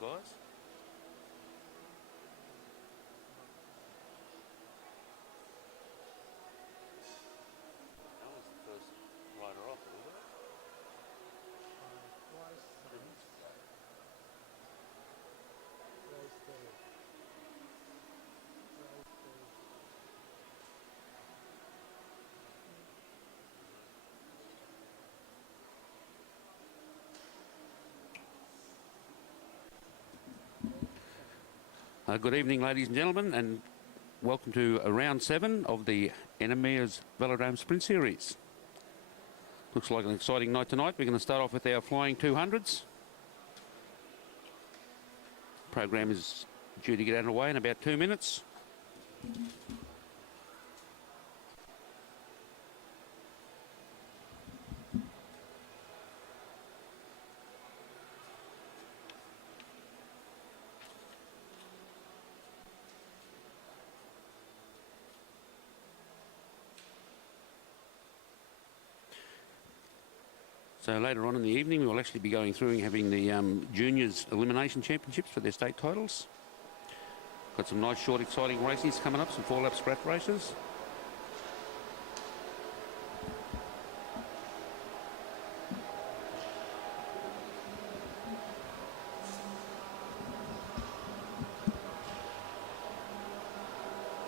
guys. That was the first rider off, wasn't it? Twice. Good evening, ladies and gentlemen, and welcome to round 7 of the MAKRAS Velodrome Sprint Series. Looks like an exciting night tonight. We're going to start off with our flying 200s. Program is due to get underway in about 2 minutes. So later on in the evening, we will actually be going through and having the Juniors Elimination Championships for their state titles. Got some nice, short, exciting races coming up, some 4-lap scratch races.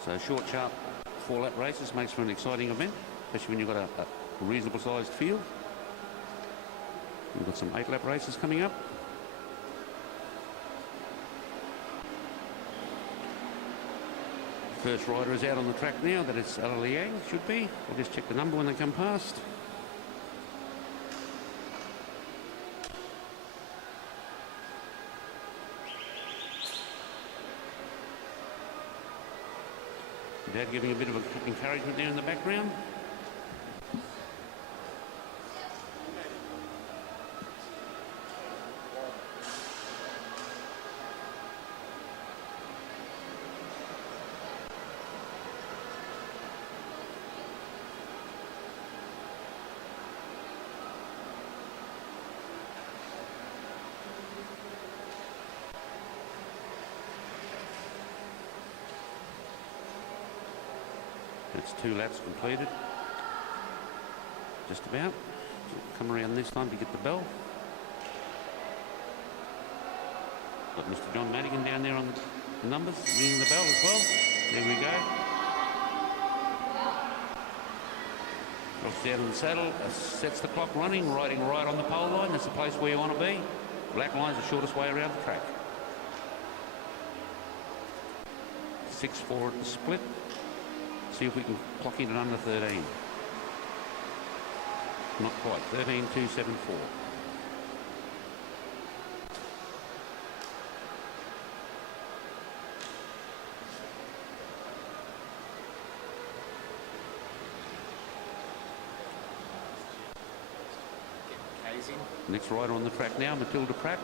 So short, sharp 4-lap races makes for an exciting event, especially when you've got a reasonable sized field. We've got some 8-lap races coming up. First rider is out on the track now. That is Liang, should be. I'll just check the number when they come past. Dad giving a bit of encouragement there in the background. That's 2 laps completed. Just about. Come around this time to get the bell. Got Mr. John Madigan down there on the numbers, ringing the bell as well. There we go. Drops down in the saddle, sets the clock running, riding right on the pole line. That's the place where you want to be. Black line's the shortest way around the track. 6-4 at the split. See if we can clock in at under 13. Not quite. 13.274. Next rider on the track now, Matilda Pratt.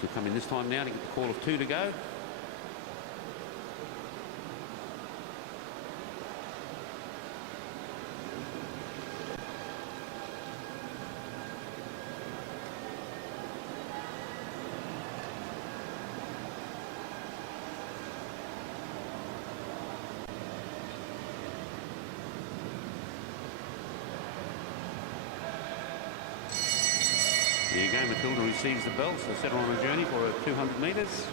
She'll come in this time now to get the call of 2 to go. There you go, Matilda receives the bell, so set her on a journey for her 200 metres.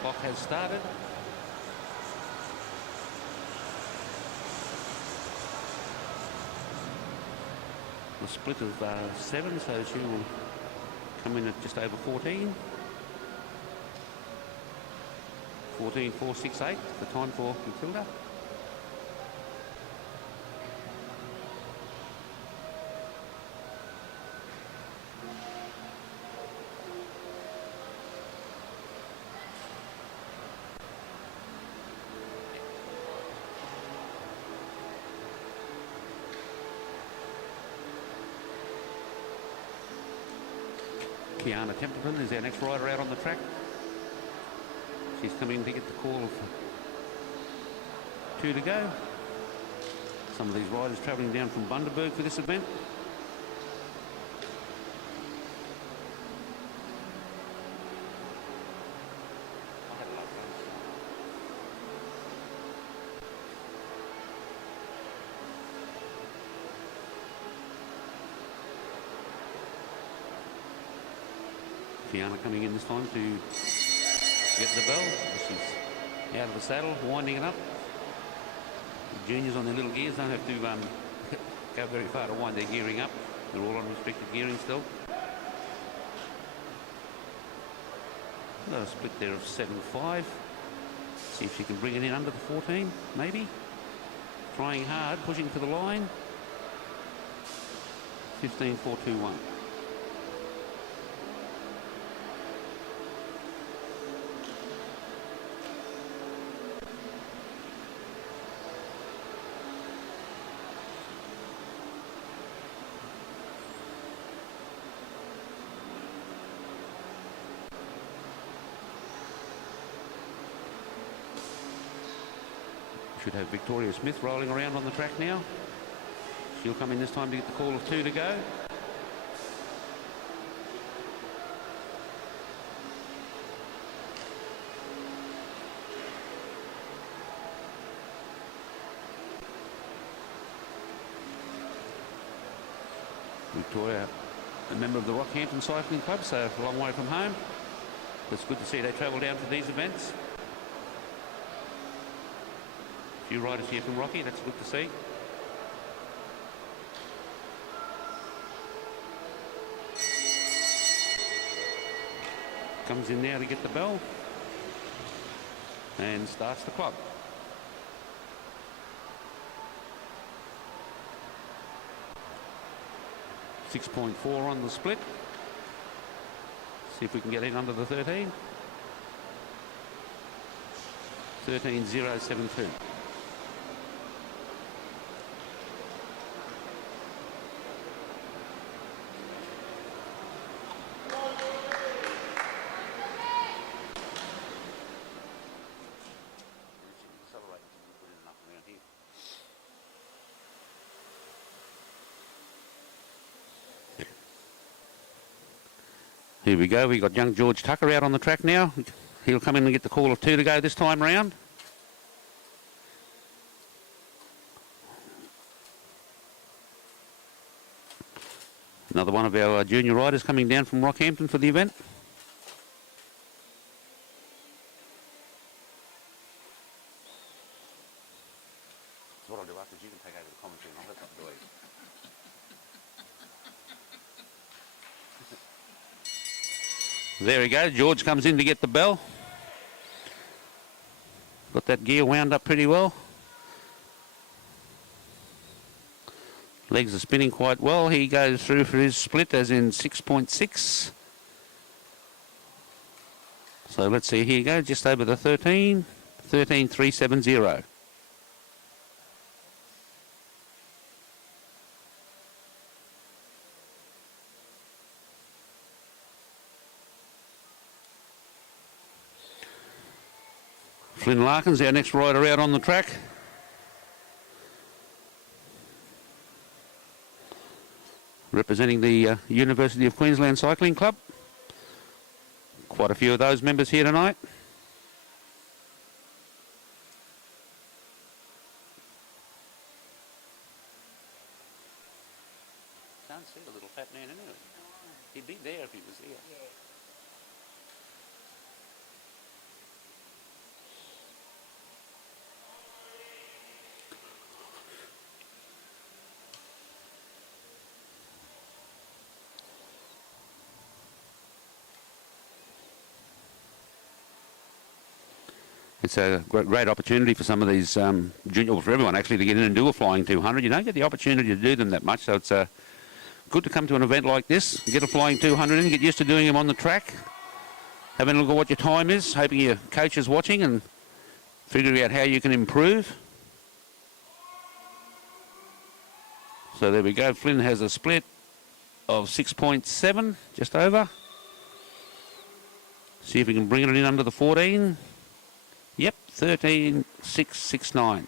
Clock has started. A split of 7, so she will come in at just over 14. 14.468, the time for Matilda. Kiana Templeton is our next rider out on the track. She's coming to get the call of 2 to go. Some of these riders travelling down from Bundaberg for this event. Fiona coming in this time to get the bell. She's out of the saddle, winding it up. The juniors on their little gears don't have to go very far to wind their gearing up. They're all on restricted gearing still. Got a split there of 7.5. See if she can bring it in under the 14, maybe. Trying hard, pushing for the line. 15.421. Should have Victoria Smith rolling around on the track now. She'll come in this time to get the call of 2 to go. Victoria, a member of the Rockhampton Cycling Club, so a long way from home. It's good to see they travel down to these events. A few riders here from Rocky, that's good to see. Comes in now to get the bell and starts the clock. .4 on the split. See if we can get in under the 13. 13.072. Here we go. We've got young George Tucker out on the track now. He'll come in and get the call of 2 to go this time round. Another one of our junior riders coming down from Rockhampton for the event. That's what I'll do after you can take over the commentary and I'll have to do it. There we go. George comes in to get the bell. Got that gear wound up pretty well. Legs are spinning quite well. He goes through for his split as in 6.6. So let's see, here you go, just over the 13. 13.370. Flynn Larkins, our next rider out on the track. Representing the University of Queensland Cycling Club. Quite a few of those members here tonight. Can't see the little fat man anyway. He'd be there if he was here. Yeah. It's a great opportunity for some of these junior, for everyone actually, to get in and do a flying 200. You don't get the opportunity to do them that much, so it's good to come to an event like this, get a flying 200 in, get used to doing them on the track, having a look at what your time is, hoping your coach is watching and figuring out how you can improve. So there we go. Flynn has a split of 6.7, just over. See if we can bring it in under the 14. Yep, 13.669.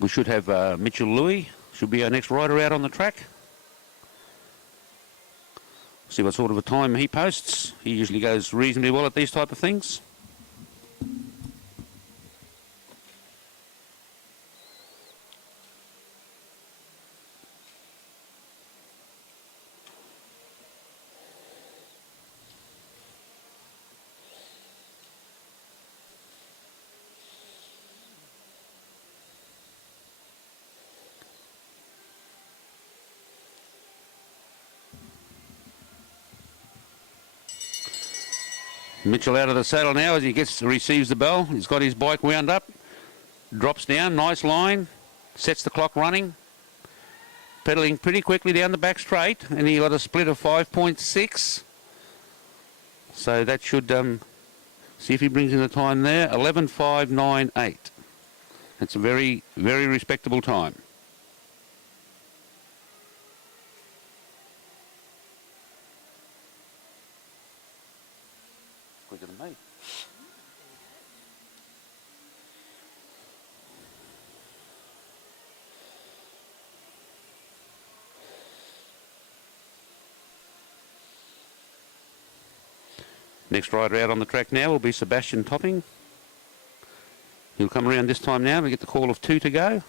we should have Mitchell Louis, should be our next rider out on the track. See what sort of a time he posts. He usually goes reasonably well at these type of things. Mitchell out of the saddle now as he receives the bell. He's got his bike wound up. Drops down, nice line. Sets the clock running. Pedalling pretty quickly down the back straight. And he got a split of 5.6. So that should, see if he brings in the time there. 11.598. That's a very, very respectable time. Quicker than me. Next rider out on the track now will be Sebastian Topping. He'll come around this time now. We get the call of 2 to go.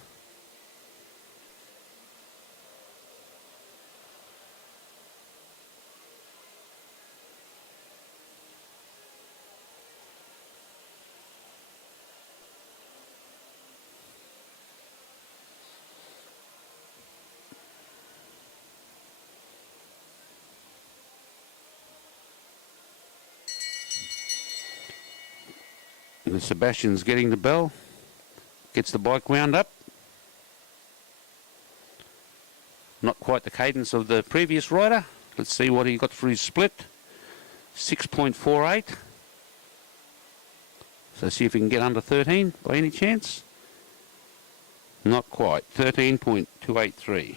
And Sebastian's getting the bell, gets the bike wound up. Not quite the cadence of the previous rider. Let's see what he got for his split. 6.48. So see if he can get under 13 by any chance. Not quite. 13.283.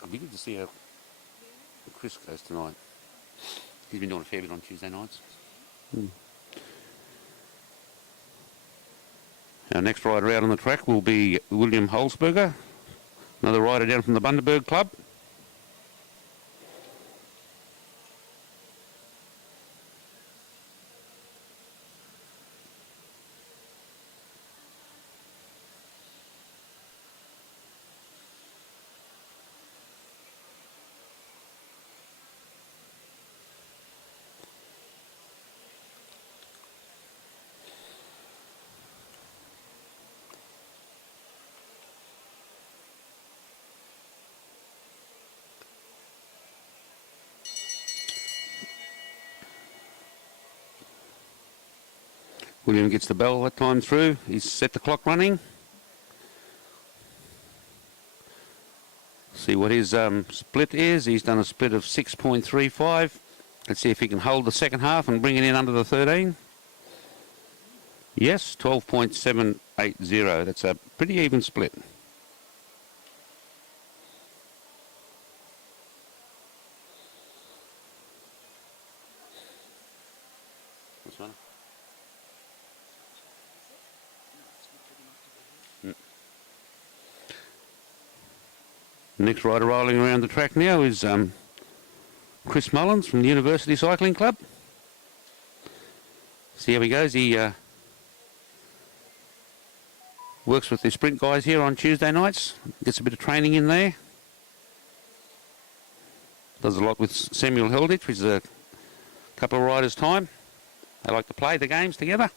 It'll be good to see how Chris goes tonight. He's been doing a fair bit on Tuesday nights. Our next rider out on the track will be William Holzberger, another rider down from the Bundaberg Club. William gets the bell that time through. He's set the clock running. See what his split is. He's done a split of 6.35. Let's see if he can hold the second half and bring it in under the 13. Yes, 12.780. That's a pretty even split. This one. Next rider rolling around the track now is Chris Mullins from the University Cycling Club. See how he goes. He works with the sprint guys here on Tuesday nights. Gets a bit of training in there. Does a lot with Samuel Helditch, which is a couple of riders' time. They like to play the games together.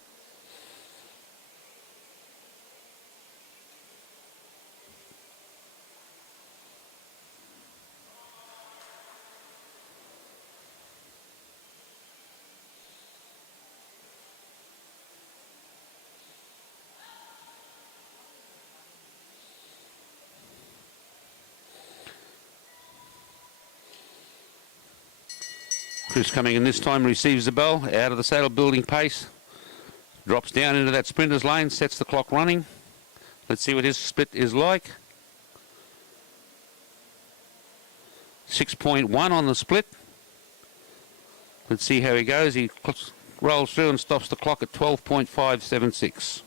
Chris coming in this time, receives the bell, out of the saddle, building pace, drops down into that sprinter's lane, sets the clock running. Let's see what his split is like. 6.1 on the split. Let's see how he goes. He rolls through and stops the clock at 12.576.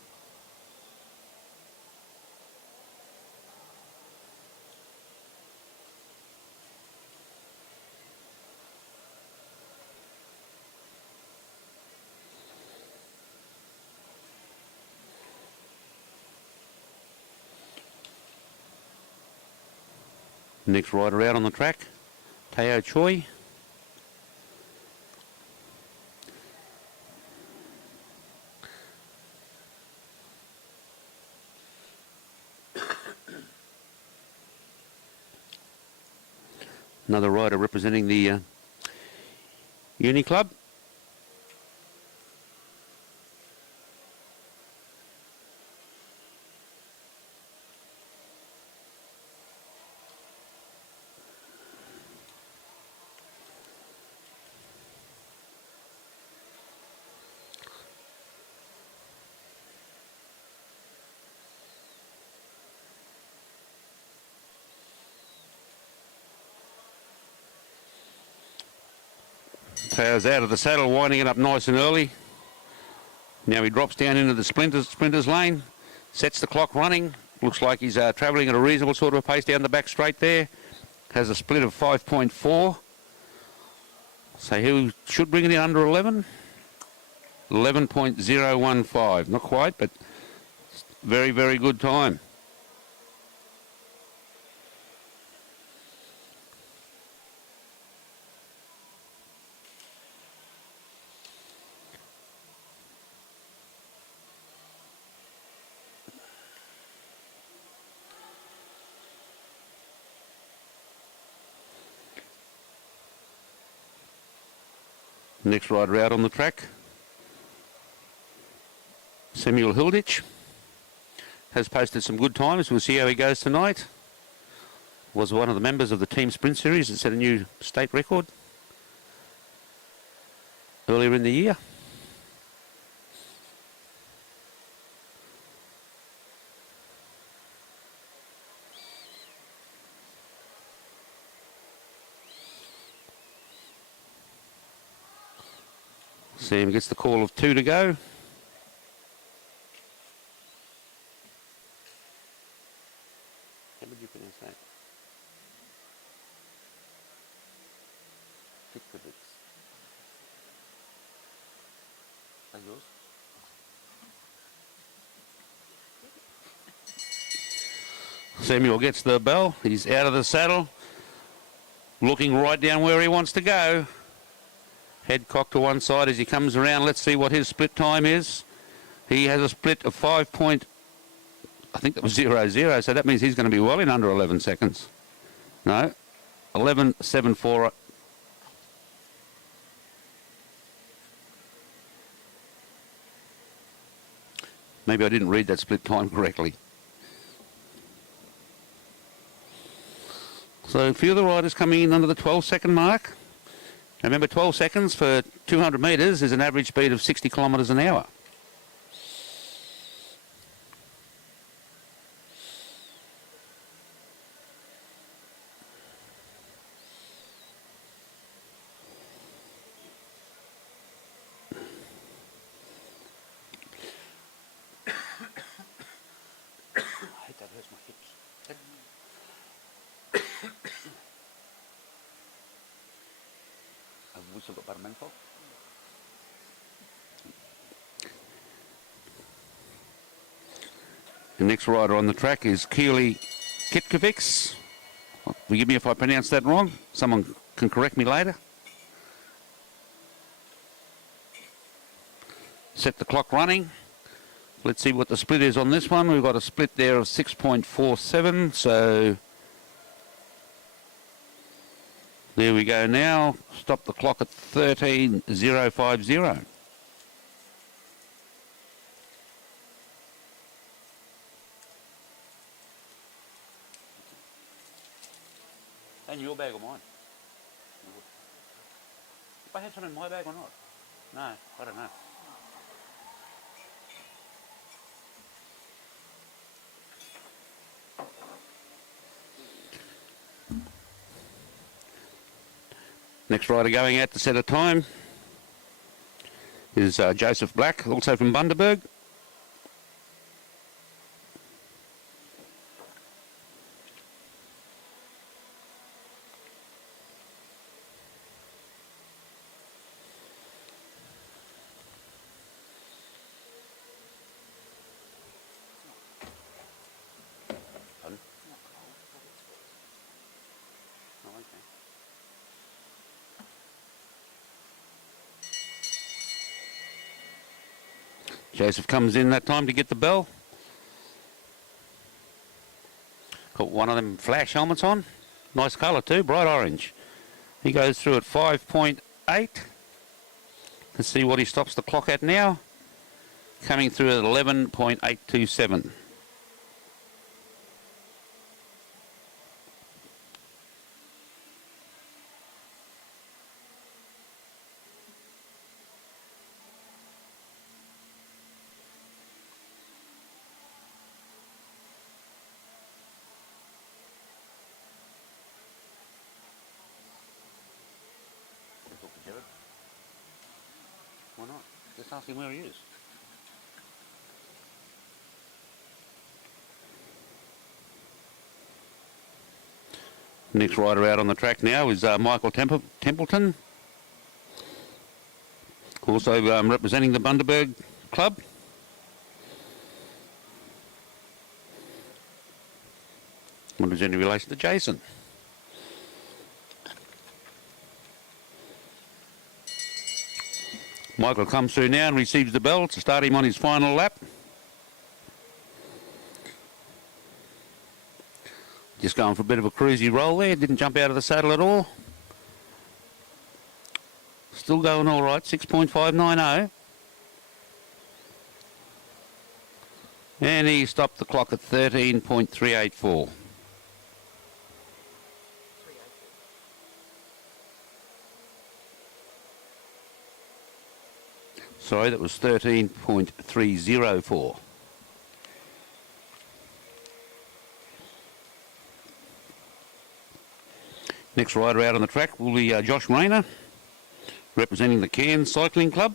Next rider out on the track, Teo Choi. Another rider representing the Uni Club. Teo's out of the saddle, winding it up nice and early. Now he drops down into the sprinters lane, sets the clock running. Looks like he's travelling at a reasonable sort of a pace down the back straight there. Has a split of 5.4. So he should bring it in under 11. 11.015. Not quite, but very, very good time. Next rider out on the track, Samuel Hilditch, has posted some good times. We'll see how he goes tonight. Was one of the members of the team sprint series that set a new state record earlier in the year. Sam gets the call of 2 to go. How would you pronounce that? Are yours? Samuel gets the bell. He's out of the saddle, looking right down where he wants to go. Head cocked to one side as he comes around. Let's see what his split time is. He has a split of 5 point, I think that was 0.0, so that means he's going to be well in under 11 seconds. No, 11.74. Maybe I didn't read that split time correctly. So a few of the riders coming in under the 12-second mark. Remember, 12 seconds for 200 metres is an average speed of 60 kilometres an hour. I hate that, hurts my hips. Have we still got buttermilk? The next rider on the track is Keely Kitkovics. Forgive me if I pronounce that wrong. Someone can correct me later. Set the clock running. Let's see what the split is on this one. We've got a split there of 6.47, so there we go now. Stop the clock at 13.050. And your bag or mine? If I have some in my bag or not? No, I don't know. Next rider going out to set a time is Joseph Black, also from Bundaberg. Joseph comes in that time to get the bell. Got one of them flash helmets on. Nice colour too, bright orange. He goes through at 5.8. Let's see what he stops the clock at now. Coming through at 11.827. Why not? Just ask him where he is. Next rider out on the track now is Michael Templeton, also representing the Bundaberg Club. What is in relation to Jason? Michael comes through now and receives the bell to start him on his final lap. Just going for a bit of a cruisy roll there, didn't jump out of the saddle at all. Still going all right, 6.590. And he stopped the clock at 13.384. Sorry, that was 13.304. Next rider out on the track will be Josh Rayner, representing the Cairns Cycling Club.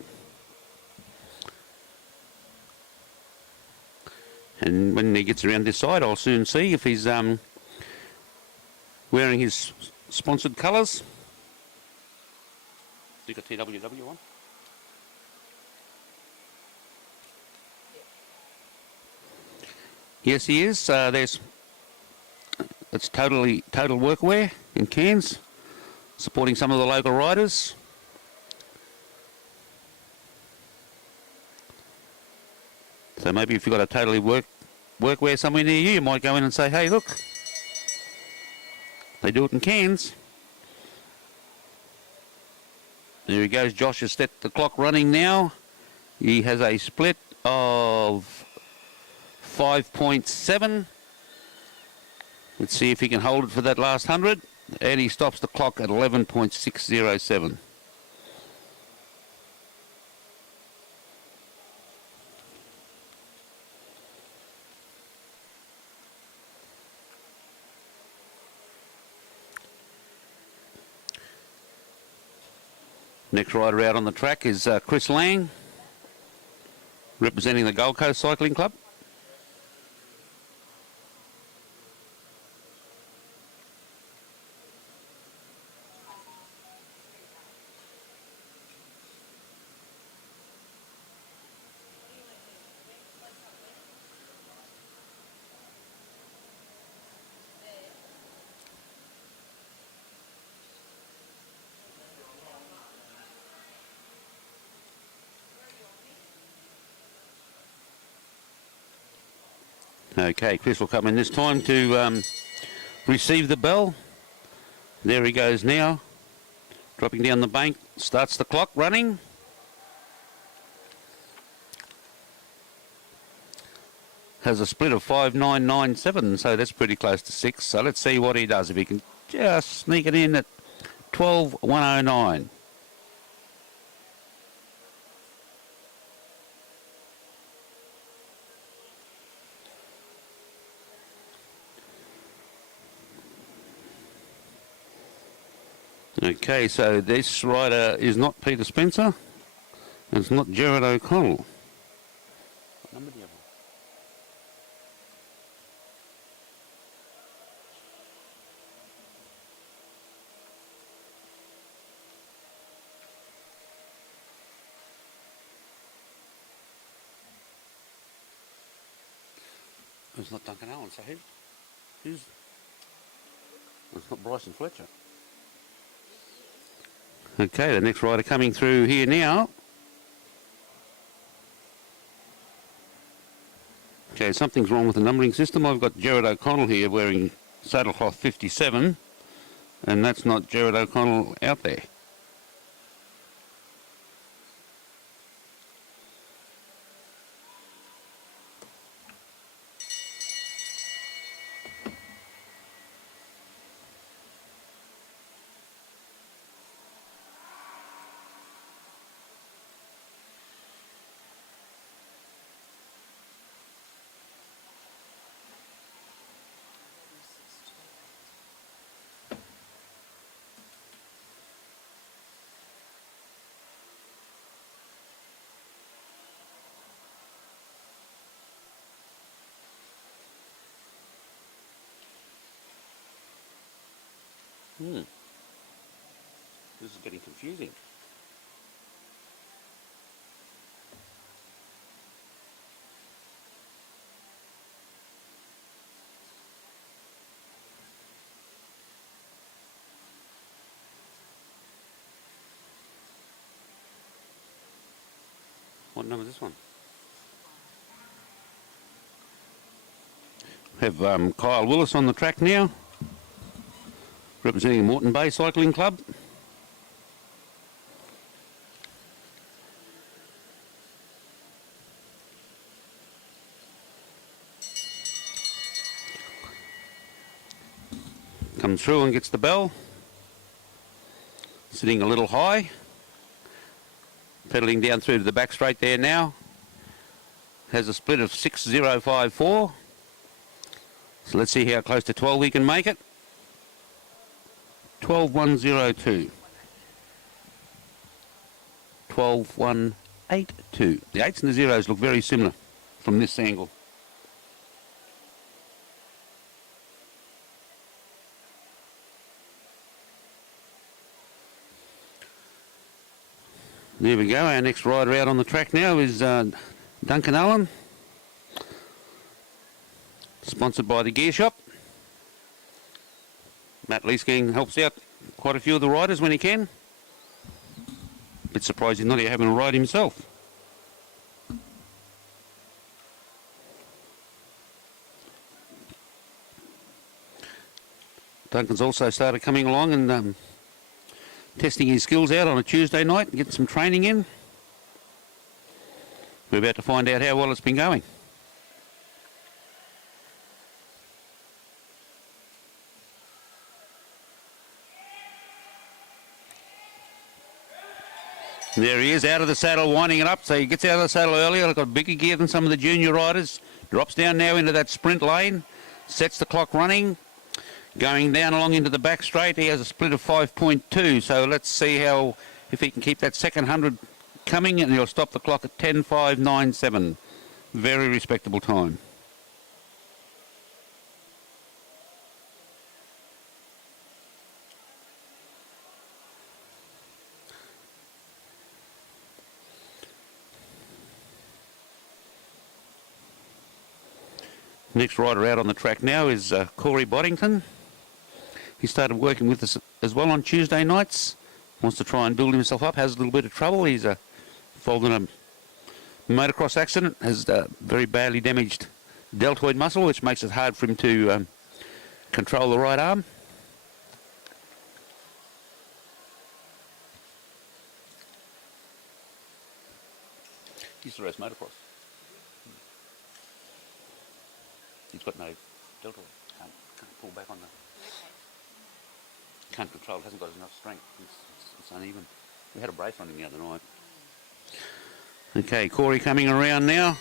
And when he gets around this side, I'll soon see if he's wearing his sponsored colours. You got TWW on? Yes, he is. It's total workwear in Cairns, supporting some of the local riders. So maybe if you've got a totally workwear somewhere near you, you might go in and say, hey, look, they do it in Cairns. There he goes. Josh has set the clock running now. He has a split of 5.7. Let's see if he can hold it for that last 100. And he stops the clock at 11.607. Next rider out on the track is Chris Lang, representing the Gold Coast Cycling Club. Okay, Chris will come in this time to receive the bell. There he goes now, dropping down the bank, starts the clock running. Has a split of 5.997, so that's pretty close to 6. So let's see what he does, if he can just sneak it in at 12.109. Okay, so this rider is not Peter Spencer. It's not Gerard O'CONNELL. What number do you have? It's not Duncan ALLEN, so who's... It's not Brycen FLETCHER. Okay, the next rider coming through here now. Okay, something's wrong with the numbering system. I've got Gerard O'CONNELL here wearing saddlecloth 57, and that's not Gerard O'CONNELL out there. This is getting confusing. What number is this one? Have Kyle Willis on the track now, representing Moreton Bay Cycling Club. Comes through and gets the bell. Sitting a little high. Pedalling down through to the back straight there now. Has a split of 6.054. So let's see how close to 12 he can make it. 12.102. 12.182. The 8s and the zeros look very similar from this angle. There we go. Our next rider out on the track now is Duncan ALLEN, sponsored by the Gear Shop. Matt Leesking helps out quite a few of the riders when he can. Bit surprised he's not here having a ride himself. Duncan's also started coming along and testing his skills out on a Tuesday night and getting some training in. We're about to find out how well it's been going. There he is, out of the saddle, winding it up. So he gets out of the saddle earlier. He's got bigger gear than some of the junior riders. Drops down now into that sprint lane. Sets the clock running. Going down along into the back straight, he has a split of 5.2. So let's see how, if he can keep that second 100 coming, and he'll stop the clock at 10.597. Very respectable time. Next rider out on the track now is Korey BODDINGTON. He started working with us as well on Tuesday nights. Wants to try and build himself up. Has a little bit of trouble. He's involved in a motocross accident. Has very badly damaged deltoid muscle, which makes it hard for him to control the right arm. He used to race motocross. He's got no deltoid. Can't pull back on the... Can't control it. Hasn't got enough strength. It's uneven. We had a brace on him the other night. Okay, Korey coming around now.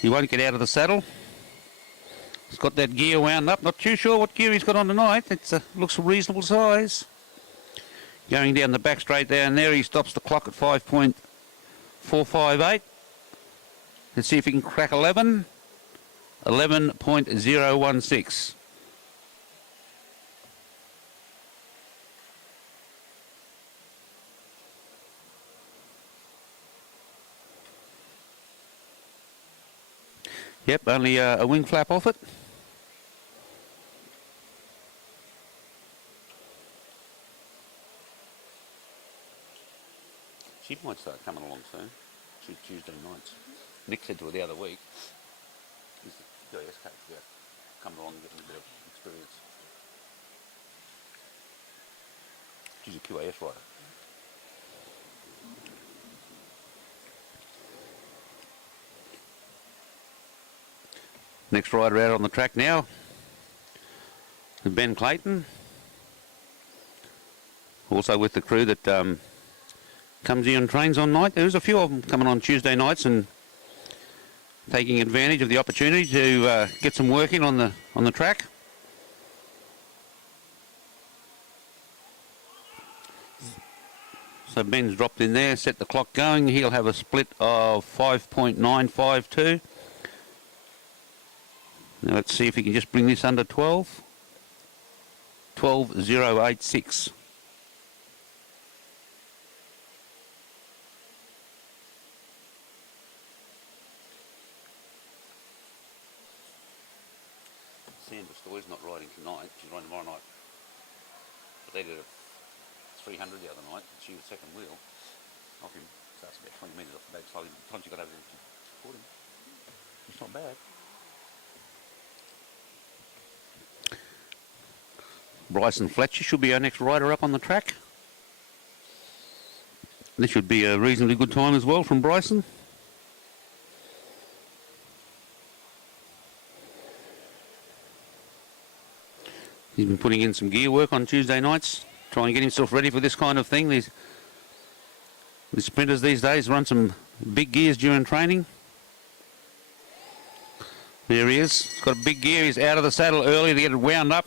He won't get out of the saddle. He's got that gear wound up. Not too sure what gear he's got on tonight. It looks a reasonable size. Going down the back straight down there, he stops the clock at 5.458. Let's see if he can crack 11. 11.016. Yep, only a wing flap off it. She might start coming along soon. Tuesday nights. Nick said to her the other week, he's the GIS coach, coming along and getting a bit of experience. She's a QAS rider. Next rider out on the track now, Ben CLAYTON. Also with the crew that comes here and trains on night. There's a few of them coming on Tuesday nights and taking advantage of the opportunity to get some work in on the track. So Ben's dropped in there, set the clock going. He'll have a split of 5.952. Now let's see if he can just bring this under 12. 12.086. Sandra Stoy's not riding tonight, she's riding tomorrow night. But they did a 300 the other night, she was second wheel off him. So that's about 20 metres off the back side. By the time she got over there, she caught him. It's not bad. Brycen FLETCHER should be our next rider up on the track. This should be a reasonably good time as well from Brycen. He's been putting in some gear work on Tuesday nights, trying to get himself ready for this kind of thing. The sprinters these days run some big gears during training. There he is. He's got a big gear. He's out of the saddle early to get it wound up.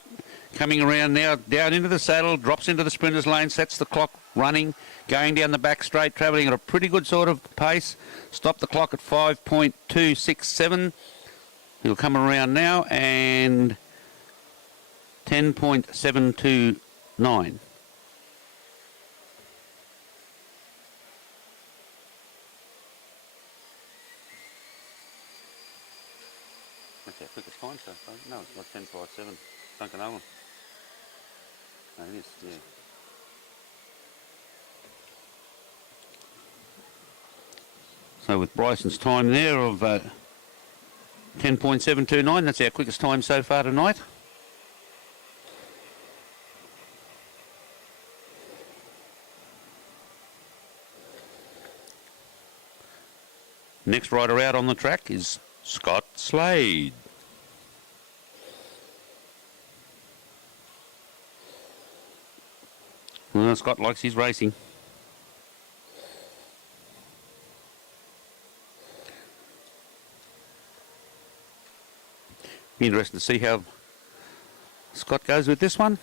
Coming around now, down into the saddle, drops into the sprinter's lane, sets the clock running, going down the back straight, travelling at a pretty good sort of pace. Stop the clock at 5.267. He'll come around now and 10.729. That's our quickest time so far. No, it's like 10.57. Duncan ALLEN. No, it is, yeah. So with Brycen's time there of 10.729, that's our quickest time so far tonight. Next rider out on the track is Scott SLADE. Well, Scott likes his racing. Be interesting to see how Scott goes with this one.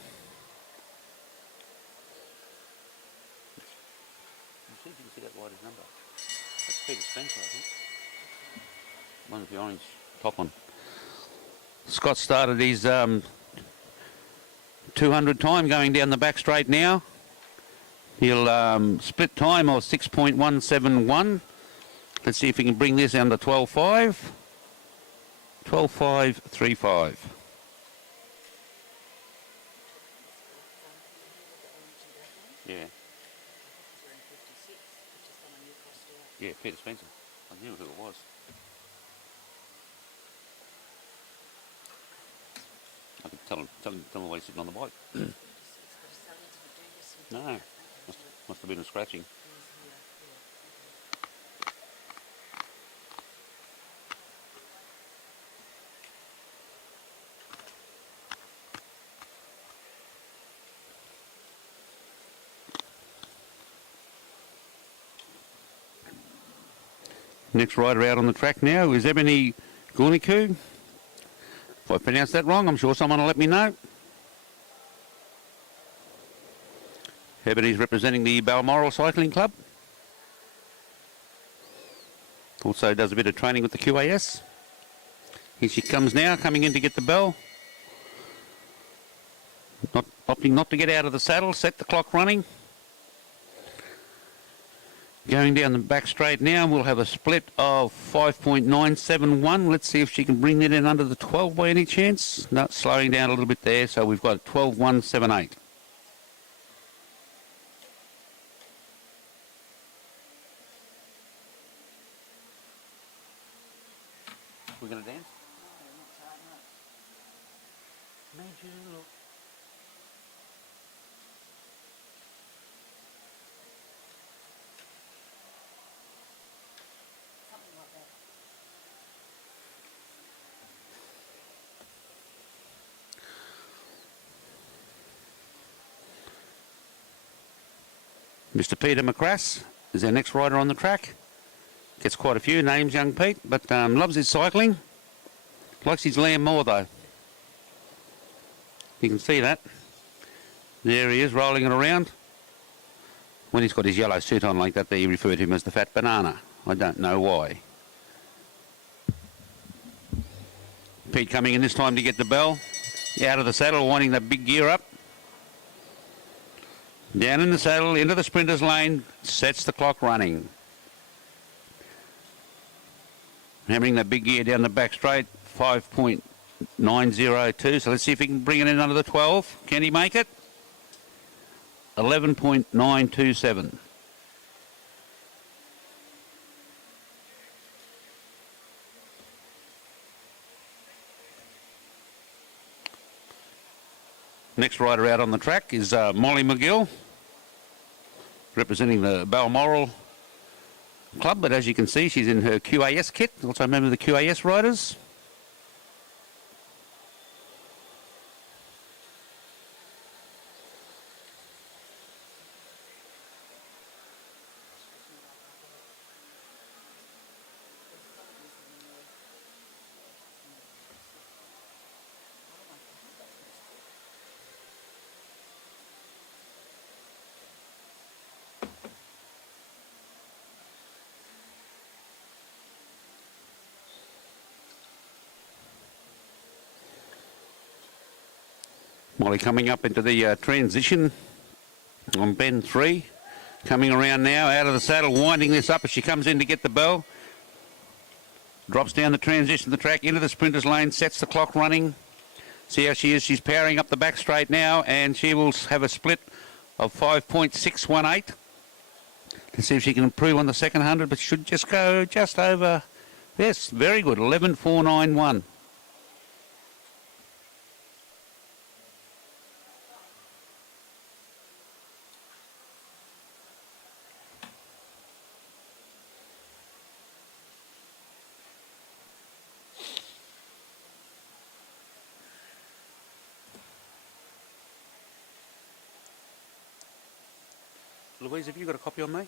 See if you can see that rider's number. That's Peter Spencer, I think. One with the orange top on. Scott started his 200 time going down the back straight now. He'll split time of 6.171. Let's see if he can bring this under 12.5. 12.535. Yeah. Yeah, Peter Spencer. I knew who it was. I can tell him while he's sitting on the bike. No, must have been a scratching. Next rider out on the track now is Ebony GORINCU. If I pronounced that wrong, I'm sure someone will let me know. Ebony's representing the Balmoral Cycling Club. Also does a bit of training with the QAS. Here she comes now, coming in to get the bell. Opting not to get out of the saddle, set the clock running. Going down the back straight now, we'll have a split of 5.971. Let's see if she can bring that in under the 12 by any chance. No, slowing down a little bit there, so we've got 12.178. We're going to dance? No, not tonight. Look. Mr. Peter MAKRAS is our next rider on the track. Gets quite a few names, young Pete, but loves his cycling. Likes his lamb more, though. You can see that. There he is, rolling it around. When he's got his yellow suit on like that, they refer to him as the fat banana. I don't know why. Pete coming in this time to get the bell. Out of the saddle, winding that big gear up. Down in the saddle, into the sprinter's lane, sets the clock running. Hammering that big gear down the back straight, 5.902. So let's see if he can bring it in under the 12. Can he make it? 11.927. Next rider out on the track is Molly McGill, representing the Balmoral Club, but as you can see, she's in her QAS kit. Also a member of the QAS riders. Molly coming up into the transition on bend 3. Coming around now, out of the saddle, winding this up as she comes in to get the bell. Drops down the transition of the track into the sprinter's lane, sets the clock running. See how she is. She's powering up the back straight now, and she will have a split of 5.618. Let's see if she can improve on the second 100, but should just go just over. Yes, very good, 11.491. Louise, have you got a copy on me?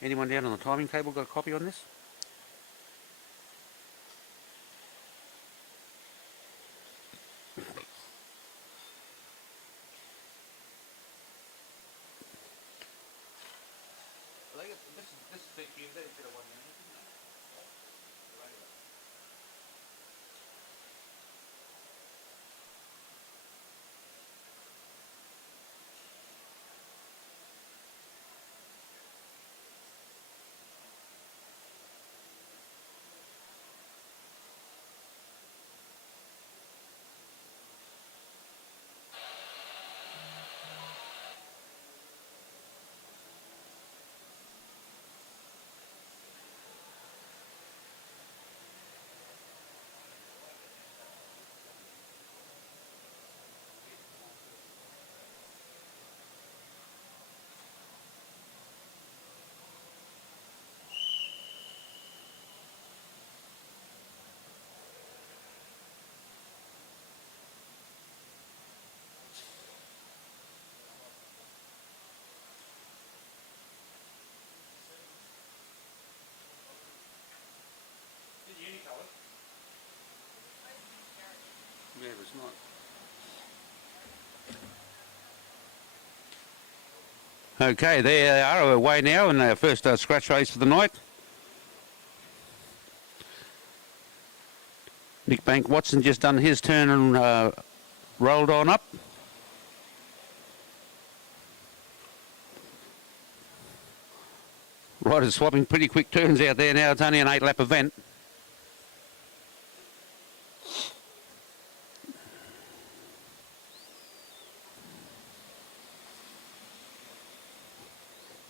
Anyone down on the timing table got a copy on this? Okay, there they are away now in their first scratch race for the night. Nick Bank Watson just done his turn and rolled on up. Riders swapping pretty quick turns out there now. It's only an 8-lap event.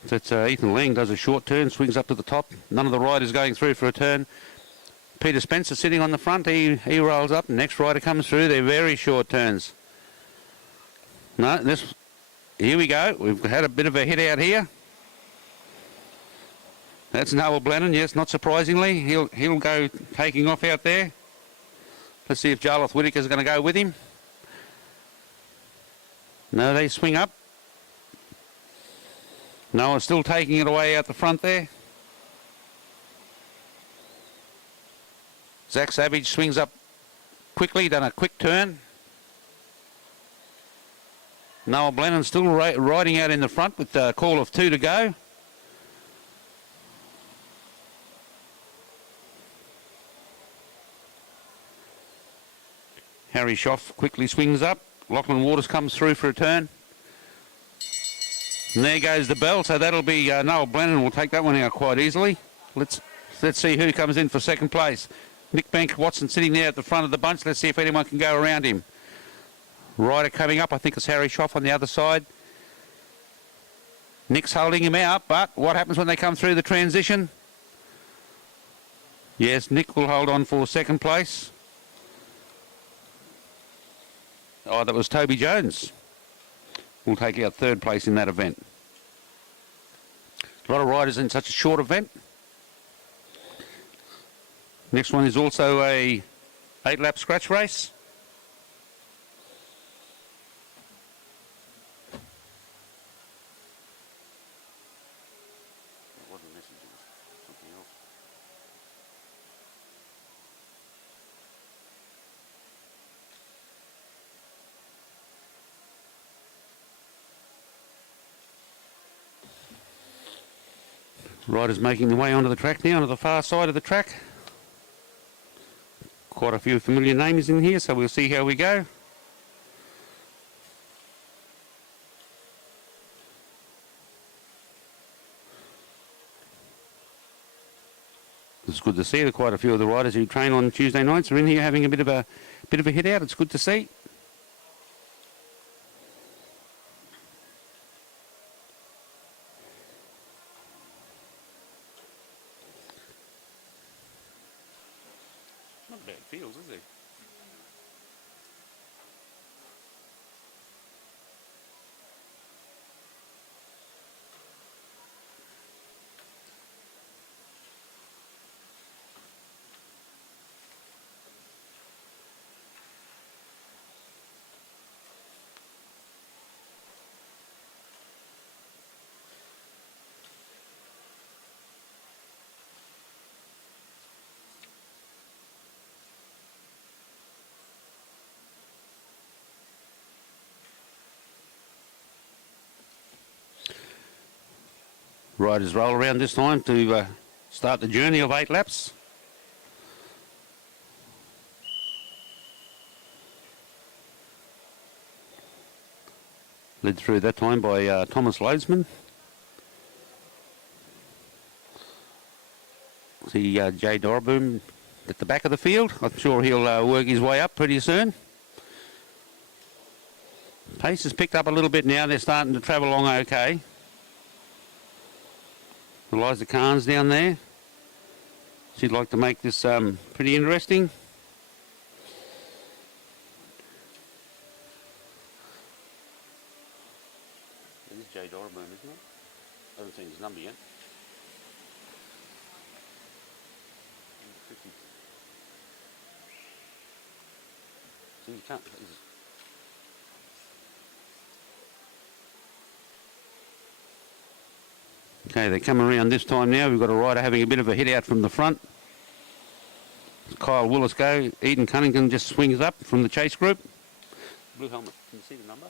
That's Ethan Lang does a short turn, swings up to the top. None of the riders going through for a turn. Peter Spencer sitting on the front. He rolls up. Next rider comes through. They're very short turns. No, here we go. We've had a bit of a hit out here. That's Noel Blennon, yes, not surprisingly. He'll go taking off out there. Let's see if Jarlath Whittaker's going to go with him. No, they swing up. Noah's still taking it away out the front there. Zach Savage swings up quickly, done a quick turn. Noel Blennon still riding out in the front with a call of 2 to go. Harry Schoff quickly swings up. Lachlan Waters comes through for a turn. And there goes the bell, so that'll be Noel Blennon will take that one out quite easily. Let's see who comes in for second place. Nick Bank Watson sitting there at the front of the bunch. Let's see if anyone can go around him. Rider coming up, I think it's Harry Schoff on the other side. Nick's holding him out, but what happens when they come through the transition? Yes, Nick will hold on for second place. Oh, that was Toby Jones. We'll take out third place in that event. A lot of riders in such a short event. Next one is also a 8-lap scratch race. Riders making their way onto the track now, onto the far side of the track. Quite a few familiar names in here, so we'll see how we go. It's good to see that quite a few of the riders who train on Tuesday nights are in here having a bit of a hit out. It's good to see. Not bad feels, is it? Riders roll around this time to start the journey of 8 laps. Led through that time by Thomas Loadsman. See Jay Dorboom at the back of the field. I'm sure he'll work his way up pretty soon. Pace has picked up a little bit now. They're starting to travel along okay. Eliza Khan's down there. She'd like to make this pretty interesting. It is Jay Dorboom, isn't it? I haven't seen his number yet. 50. So you can't. Okay, they come around this time now. We've got a rider having a bit of a hit out from the front. Kyle Willis go. Eden Cunnington just swings up from the chase group. Blue helmet. Can you see the number?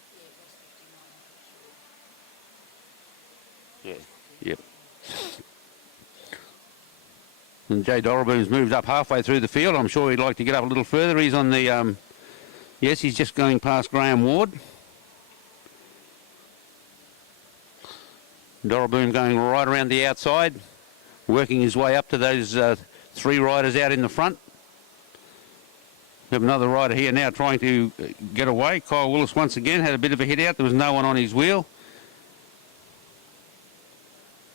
Yeah. Yep. And Jay Doralboom's moved up halfway through the field. I'm sure he'd like to get up a little further. He's on the, yes, he's just going past Graham Ward. Doralboom going right around the outside, working his way up to those three riders out in the front. We have another rider here now trying to get away. Kyle Willis once again had a bit of a hit out. There was no one on his wheel.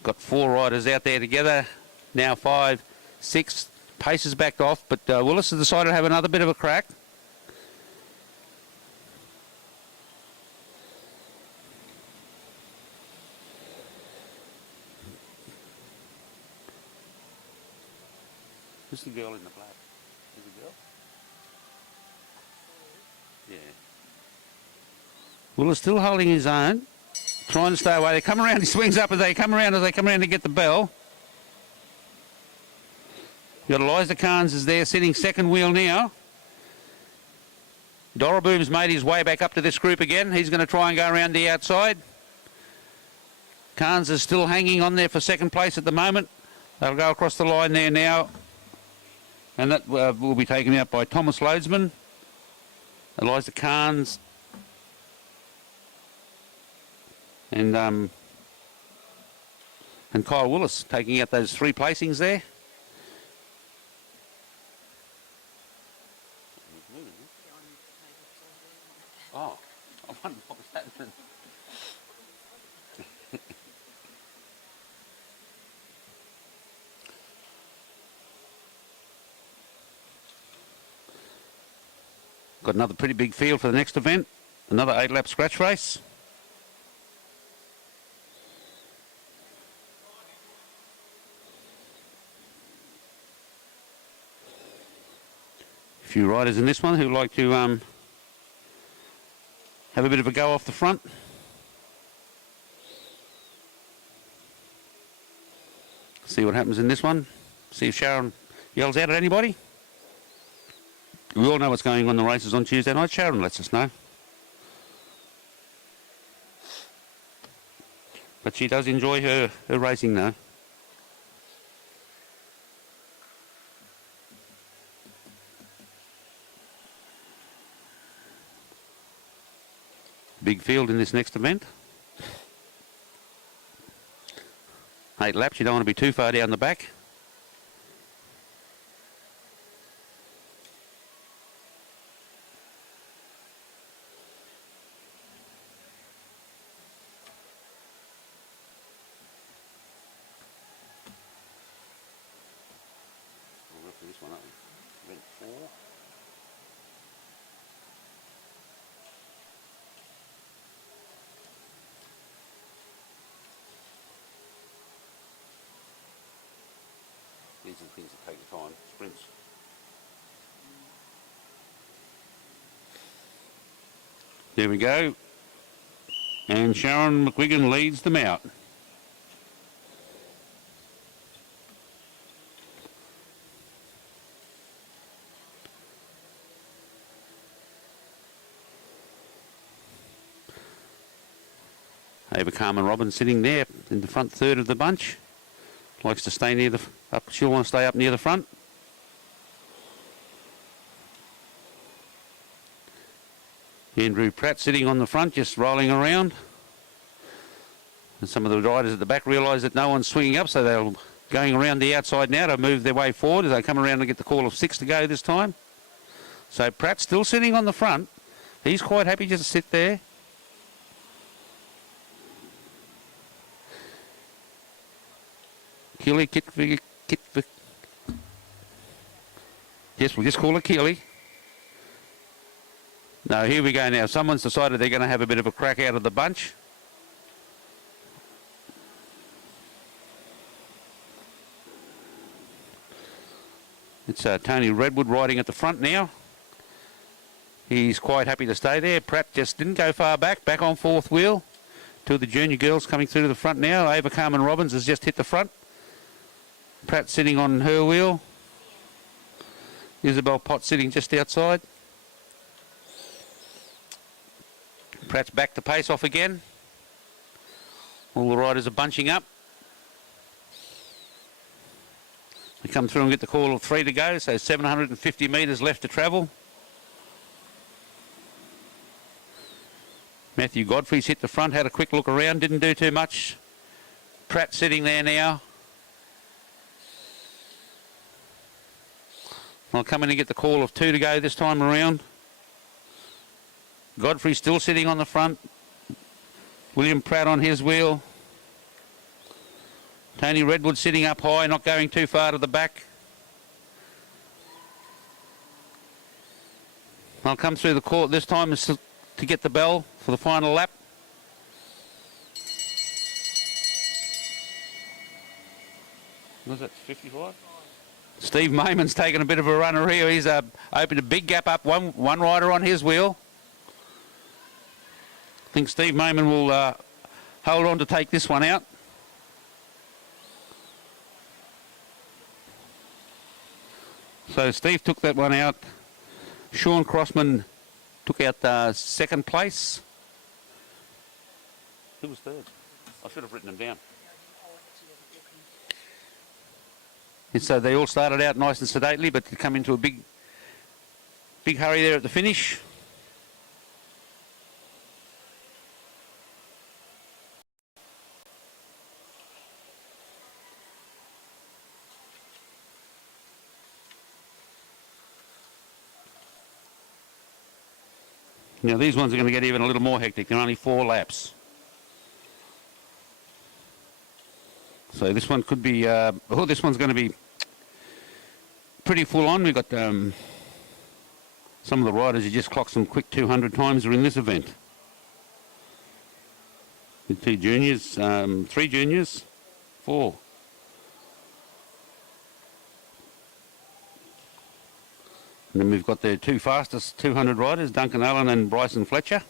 Got four riders out there together. Now 5, 6. Pace is backed off, but Willis has decided to have another bit of a crack. Who's the girl in the black? Is the girl? Yeah. Willis still holding his own, trying to stay away. They come around, he swings up as they come around to get the bell. You've got Eliza Carnes is there sitting second wheel now. Doralboom's made his way back up to this group again. He's going to try and go around the outside. Carnes is still hanging on there for second place at the moment. They'll go across the line there now. And that will be taken out by Thomas Loadsman, Eliza Carnes, and Kyle Willis taking out those three placings there. Oh, I wonder what was happening. Got another pretty big field for the next event. Another 8-lap scratch race. A few riders in this one who like to have a bit of a go off the front. See what happens in this one. See if Sharon yells out at anybody. We all know what's going on in the races on Tuesday night. Sharon lets us know. But she does enjoy her racing though. Big field in this next event. 8 laps, you don't want to be too far down the back. This one up, event 4. These are the things that take time, sprints. There we go. And Sharon McGuigan leads them out. Ava Carmen Robbins sitting there in the front third of the bunch. Likes to stay near the up. She'll want to stay up near the front. Andrew Pratt sitting on the front, just rolling around. And some of the riders at the back realise that no one's swinging up, so they're going around the outside now to move their way forward as they come around and get the call of 6 to go this time. So Pratt's still sitting on the front. He's quite happy just to sit there. Keely, yes, we'll just call her Keely. No, here we go now. Someone's decided they're going to have a bit of a crack out of the bunch. It's Tony Redwood riding at the front now. He's quite happy to stay there. Pratt just didn't go far back on fourth wheel. Two of the junior girls coming through to the front now. Ava Carmen Robbins has just hit the front. Pratt sitting on her wheel. Isabel Potts sitting just outside. Pratt's back to pace off again. All the riders are bunching up. We come through and get the call of 3 to go, so 750 metres left to travel. Matthew Godfrey's hit the front, had a quick look around, didn't do too much. Pratt sitting there now. I'll come in and get the call of 2 to go this time around. Godfrey still sitting on the front. William Pratt on his wheel. Tony Redwood sitting up high, not going too far to the back. I'll come through the court this time to get the bell for the final lap. Was it 55? Steve Mayman's taken a bit of a runner here. He's opened a big gap up, one rider on his wheel. I think Steve Mayman will hold on to take this one out. So Steve took that one out. Sean Crossman took out second place. Who was third? I should have written them down. And so they all started out nice and sedately, but they come into a big hurry there at the finish. Now these ones are going to get even a little more hectic. They're only 4 laps. So this one could be, this one's going to be pretty full on. We've got some of the riders who just clocked some quick 200 times are in this event. 2 juniors, 3 juniors, 4. And then we've got the 2 fastest 200 riders, Duncan Allen and Brycen FLETCHER.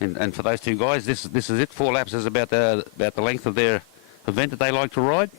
And for those 2 guys, this is it. 4 laps is about the length of their event that they like to ride.